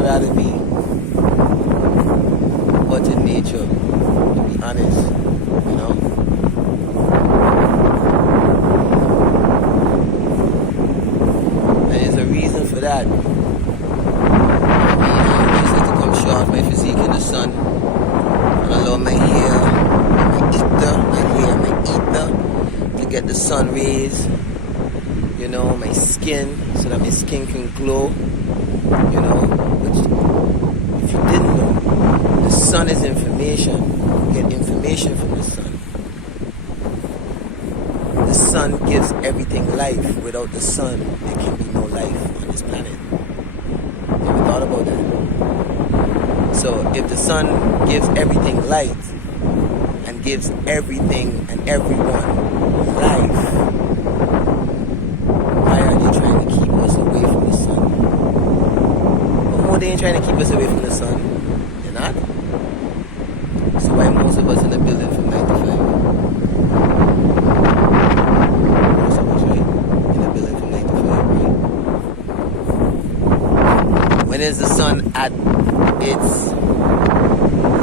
I'd rather be out in nature, to be honest, you know. And there's a reason for that. I used to come show off my physique in the sun and allow my hair, my ether to get the sun rays, you know, my skin, so that my skin can glow, you know. Which, if you didn't know, the sun is information. You get information from the sun. The sun gives everything life. Without the sun, there can be no life on this planet. Never thought about that. So if the sun gives everything light and gives everything and everyone life, why are they trying to keep us away from the sun? Oh, they ain't trying to keep us away from the sun. They're not. So why most of us in the building from 9 to 5? Most of us, right? In the building from 9 to 5, right? When is the sun at its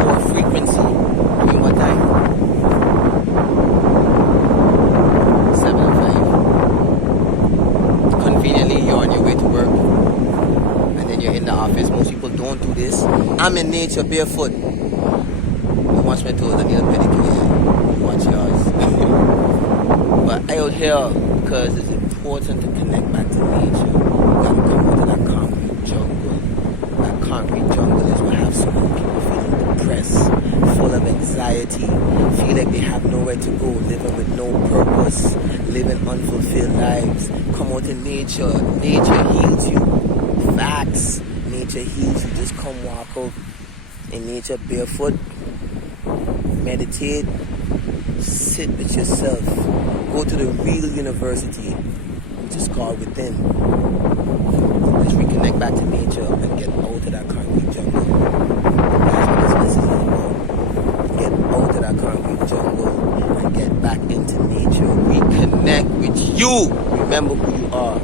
core frequency? During what time? 7 and 5. Conveniently, you're on your way to work, and then you're in the office. Most people don't do this. I'm in nature barefoot. You watch my toes, I need a pedicure. You watch yours. But I out here because it's important to connect back to nature. You gotta come out to that concrete jungle. That concrete jungle is what have so many people feeling depressed, full of anxiety, feel like they have nowhere to go, living with no purpose, living unfulfilled lives. Come out in nature. Nature heals you. Facts. Nature heals you. Just come walk out in nature barefoot. Meditate. Sit with yourself. Go to the real university, which is called within. Let's reconnect back to nature and get out of that concrete jungle. That's what this message is about. Get out of that concrete jungle and get back into nature. Reconnect with you. Remember who you are.